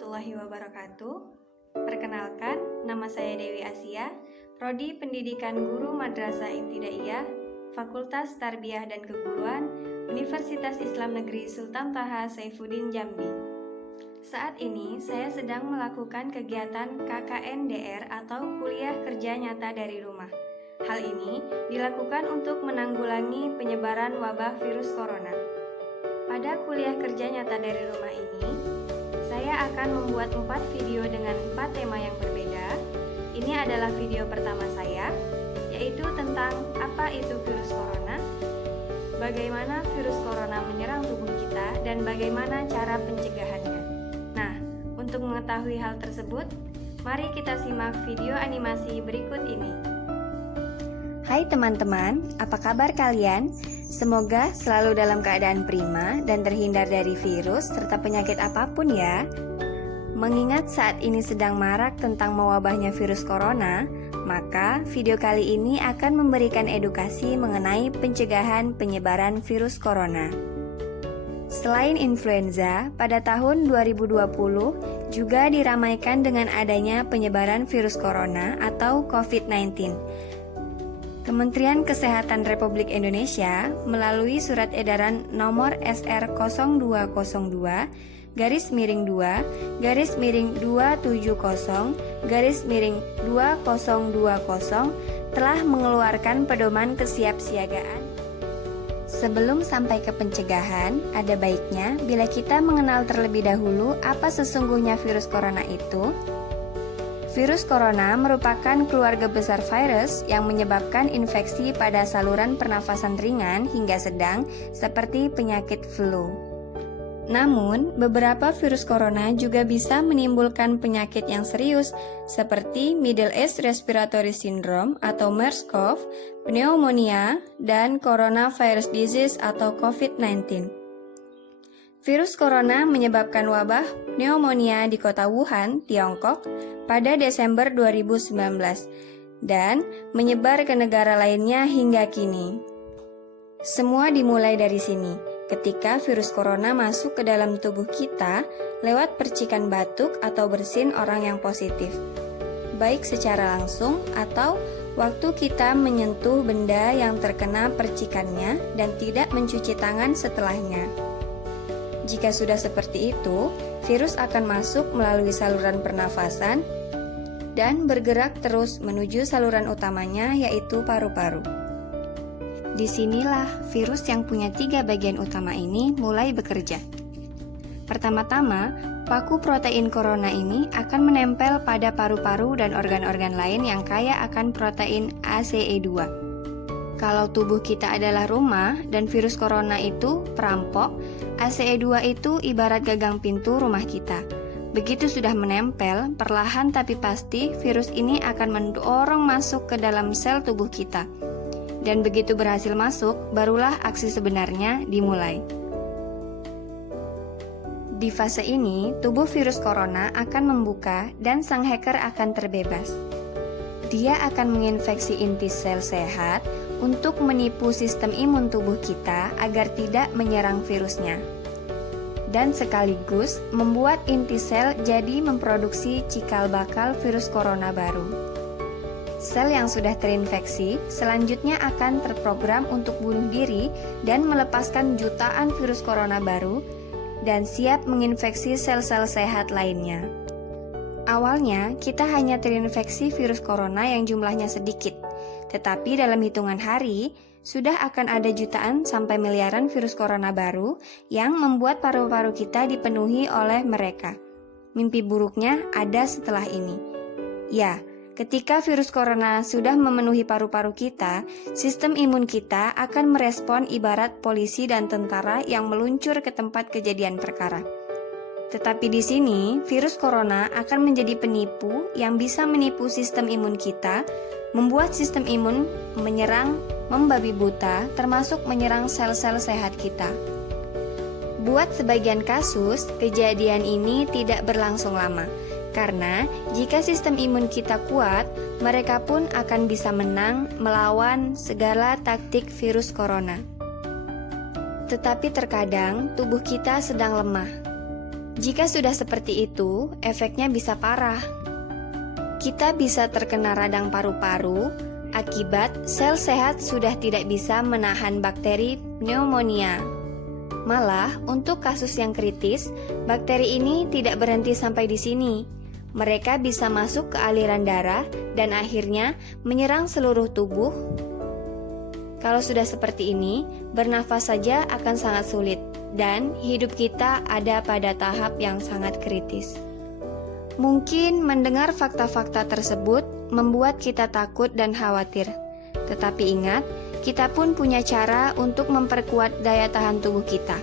warahmatullahi wabarakatuh. Perkenalkan, nama saya Dewi Asia, Prodi Pendidikan Guru Madrasah Ibtidaiyah, Fakultas Tarbiyah dan Keguruan, Universitas Islam Negeri Sultan Taha Saifuddin Jambi. Saat ini saya sedang melakukan kegiatan KKNDR atau Kuliah Kerja Nyata dari Rumah. Hal ini dilakukan untuk menanggulangi penyebaran wabah virus corona. Pada kuliah kerja nyata dari rumah ini, saya akan membuat 4 video dengan 4 tema yang berbeda. Ini adalah video pertama saya, yaitu tentang apa itu virus corona, bagaimana virus corona menyerang tubuh kita, dan bagaimana cara pencegahannya. Nah, untuk mengetahui hal tersebut, mari kita simak video animasi berikut ini. Hai teman-teman, apa kabar kalian? Semoga selalu dalam keadaan prima dan terhindar dari virus serta penyakit apapun ya. Mengingat saat ini sedang marak tentang mewabahnya virus corona, maka video kali ini akan memberikan edukasi mengenai pencegahan penyebaran virus corona. Selain influenza, pada tahun 2020 juga diramaikan dengan adanya penyebaran virus corona atau COVID-19. Kementerian Kesehatan Republik Indonesia melalui Surat Edaran Nomor SR 0202-270-2020 telah mengeluarkan pedoman kesiapsiagaan. Sebelum sampai ke pencegahan, ada baiknya bila kita mengenal terlebih dahulu apa sesungguhnya virus corona itu. Virus corona merupakan keluarga besar virus yang menyebabkan infeksi pada saluran pernafasan ringan hingga sedang seperti penyakit flu. Namun, beberapa virus corona juga bisa menimbulkan penyakit yang serius seperti Middle East Respiratory Syndrome atau MERS-CoV, pneumonia, dan coronavirus disease atau COVID-19. Virus corona menyebabkan wabah pneumonia di kota Wuhan, Tiongkok pada Desember 2019 dan menyebar ke negara lainnya hingga kini. Semua dimulai dari sini, ketika virus corona masuk ke dalam tubuh kita lewat percikan batuk atau bersin orang yang positif, baik secara langsung atau waktu kita menyentuh benda yang terkena percikannya dan tidak mencuci tangan setelahnya. Jika sudah seperti itu, virus akan masuk melalui saluran pernafasan dan bergerak terus menuju saluran utamanya, yaitu paru-paru. Disinilah virus yang punya 3 bagian utama ini mulai bekerja. Pertama-tama, paku protein corona ini akan menempel pada paru-paru dan organ-organ lain yang kaya akan protein ACE2. Kalau tubuh kita adalah rumah dan virus corona itu perampok, ACE2 itu ibarat gagang pintu rumah kita. Begitu sudah menempel, perlahan tapi pasti virus ini akan mendorong masuk ke dalam sel tubuh kita. Dan begitu berhasil masuk, barulah aksi sebenarnya dimulai. Di fase ini, tubuh virus corona akan membuka dan sang hacker akan terbebas. Dia akan menginfeksi inti sel sehat untuk menipu sistem imun tubuh kita agar tidak menyerang virusnya. Dan sekaligus membuat inti sel jadi memproduksi cikal bakal virus corona baru. Sel yang sudah terinfeksi selanjutnya akan terprogram untuk bunuh diri dan melepaskan jutaan virus corona baru dan siap menginfeksi sel-sel sehat lainnya. Awalnya, kita hanya terinfeksi virus corona yang jumlahnya sedikit, tetapi dalam hitungan hari, sudah akan ada jutaan sampai miliaran virus corona baru yang membuat paru-paru kita dipenuhi oleh mereka. Mimpi buruknya ada setelah ini. Ya, ketika virus corona sudah memenuhi paru-paru kita, sistem imun kita akan merespon ibarat polisi dan tentara yang meluncur ke tempat kejadian perkara. Tetapi di sini, virus corona akan menjadi penipu yang bisa menipu sistem imun kita, membuat sistem imun menyerang, membabi buta, termasuk menyerang sel-sel sehat kita. Buat sebagian kasus, kejadian ini tidak berlangsung lama, karena jika sistem imun kita kuat, mereka pun akan bisa menang melawan segala taktik virus corona. Tetapi terkadang tubuh kita sedang lemah. Jika sudah seperti itu, efeknya bisa parah. Kita bisa terkena radang paru-paru akibat sel sehat sudah tidak bisa menahan bakteri pneumonia. Malah, untuk kasus yang kritis, bakteri ini tidak berhenti sampai di sini. Mereka bisa masuk ke aliran darah dan akhirnya menyerang seluruh tubuh. Kalau sudah seperti ini, bernafas saja akan sangat sulit dan hidup kita ada pada tahap yang sangat kritis. Mungkin mendengar fakta-fakta tersebut membuat kita takut dan khawatir. Tetapi ingat, kita pun punya cara untuk memperkuat daya tahan tubuh kita.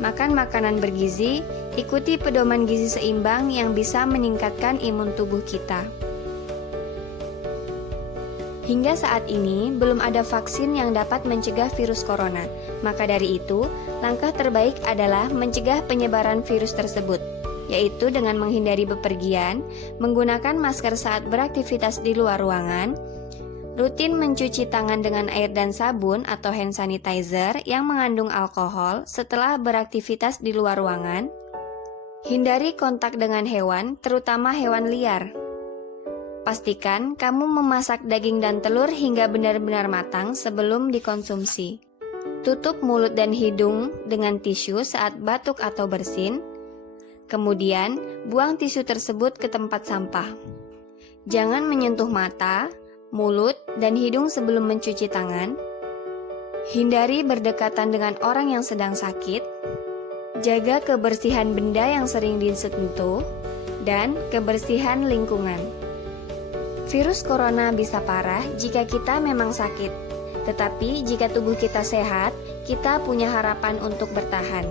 Makan makanan bergizi, ikuti pedoman gizi seimbang yang bisa meningkatkan imun tubuh kita. Hingga saat ini, belum ada vaksin yang dapat mencegah virus corona. Maka dari itu, langkah terbaik adalah mencegah penyebaran virus tersebut, yaitu dengan menghindari bepergian, menggunakan masker saat beraktivitas di luar ruangan, rutin mencuci tangan dengan air dan sabun atau hand sanitizer yang mengandung alkohol setelah beraktivitas di luar ruangan, hindari kontak dengan hewan, terutama hewan liar. Pastikan kamu memasak daging dan telur hingga benar-benar matang sebelum dikonsumsi. Tutup mulut dan hidung dengan tisu saat batuk atau bersin. Kemudian, buang tisu tersebut ke tempat sampah. Jangan menyentuh mata, mulut, dan hidung sebelum mencuci tangan. Hindari berdekatan dengan orang yang sedang sakit. Jaga kebersihan benda yang sering disentuh dan kebersihan lingkungan. Virus corona bisa parah jika kita memang sakit, tetapi jika tubuh kita sehat, kita punya harapan untuk bertahan.